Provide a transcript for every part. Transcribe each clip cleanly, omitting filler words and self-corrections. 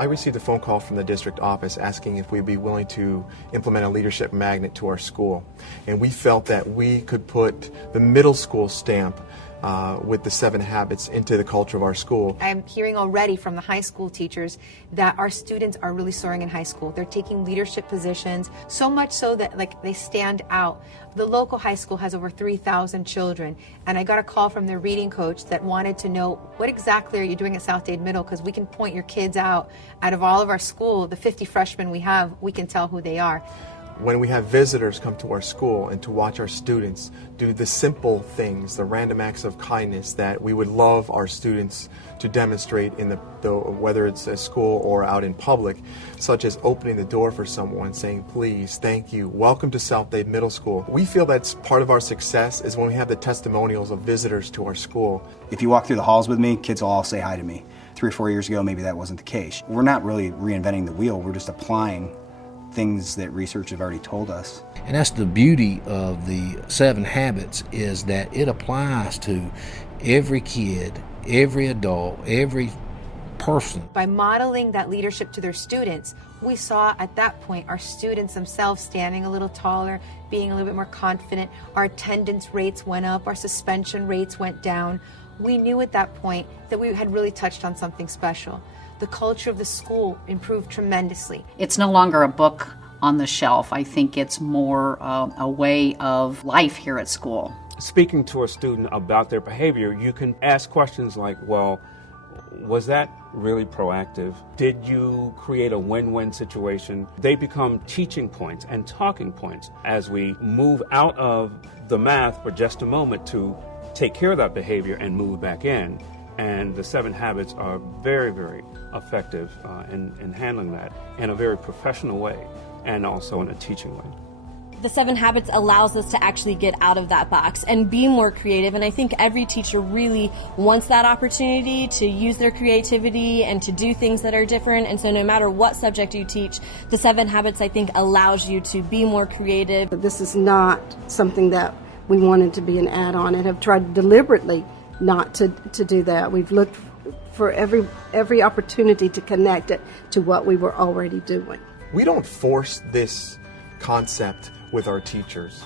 I received a phone call from the district office asking if we'd be willing to implement a leadership magnet to our school. And we felt that we could put the middle school stamp with the 7 habits into the culture of our school. I'm hearing already from the high school teachers that our students are really soaring in high school. They're taking leadership positions, so much so that they stand out. The local high school has over 3,000 children, and I got a call from their reading coach that wanted to know, what exactly are you doing at Southdade Middle, because we can point your kids out of all of our school, the 50 freshmen we have, we can tell who they are. When we have visitors come to our school and to watch our students do the simple things, the random acts of kindness that we would love our students to demonstrate in whether it's at school or out in public, such as opening the door for someone, saying please, thank you, welcome to Southdade Middle School. We feel that's part of our success is when we have the testimonials of visitors to our school. If you walk through the halls with me, kids will all say hi to me. 3 or 4 years ago, maybe that wasn't the case. We're not really reinventing the wheel, we're just applying things that research have already told us. And that's the beauty of the 7 habits, is that it applies to every kid, every adult, every person. By modeling that leadership to their students, we saw at that point our students themselves standing a little taller, being a little bit more confident. Our attendance rates went up, our suspension rates went down. We knew at that point that we had really touched on something special. The culture of the school improved tremendously. It's no longer a book on the shelf. I think it's more a way of life here at school. Speaking to a student about their behavior, you can ask questions like, well, was that really proactive? Did you create a win-win situation? They become teaching points and talking points as we move out of the math for just a moment to take care of that behavior and move back in. And the 7 habits are very, very effective in handling that in a very professional way and also in a teaching way. The 7 habits allows us to actually get out of that box and be more creative, and I think every teacher really wants that opportunity to use their creativity and to do things that are different. And so no matter what subject you teach, the 7 habits I think allows you to be more creative. This is not something that we wanted to be an add-on and have tried deliberately not to do that. We've looked for every opportunity to connect it to what we were already doing. We don't force this concept with our teachers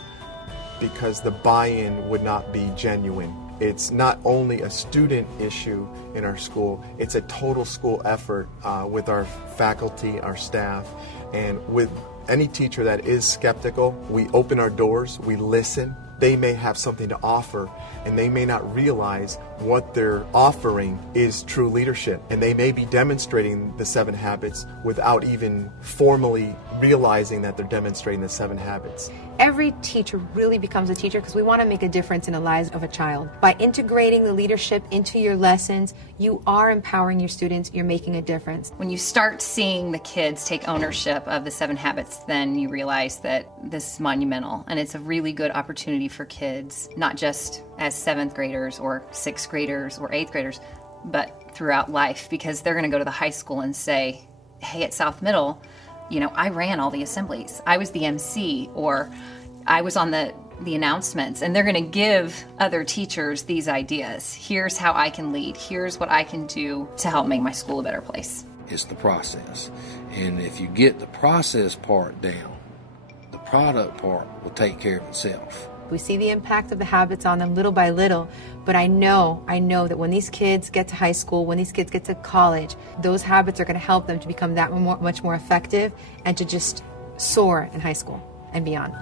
because the buy-in would not be genuine. It's not only a student issue in our school, it's a total school effort with our faculty, our staff, and with any teacher that is skeptical, we open our doors, we listen. They may have something to offer, and they may not realize what they're offering is true leadership. And they may be demonstrating the 7 habits without even formally realizing that they're demonstrating the 7 habits. Every teacher really becomes a teacher because we want to make a difference in the lives of a child. By integrating the leadership into your lessons, you are empowering your students, you're making a difference. When you start seeing the kids take ownership of the 7 habits, then you realize that this is monumental, and it's a really good opportunity for kids, not just as 7th graders or 6th graders or 8th graders, but throughout life, because they're going to go to the high school and say, hey, at South Middle, you know, I ran all the assemblies. I was the MC, or I was on the announcements, and they're going to give other teachers these ideas. Here's how I can lead. Here's what I can do to help make my school a better place. It's the process. And if you get the process part down, the product part will take care of itself. We see the impact of the habits on them little by little, but I know that when these kids get to high school, when these kids get to college, those habits are going to help them to become much more effective and to just soar in high school and beyond.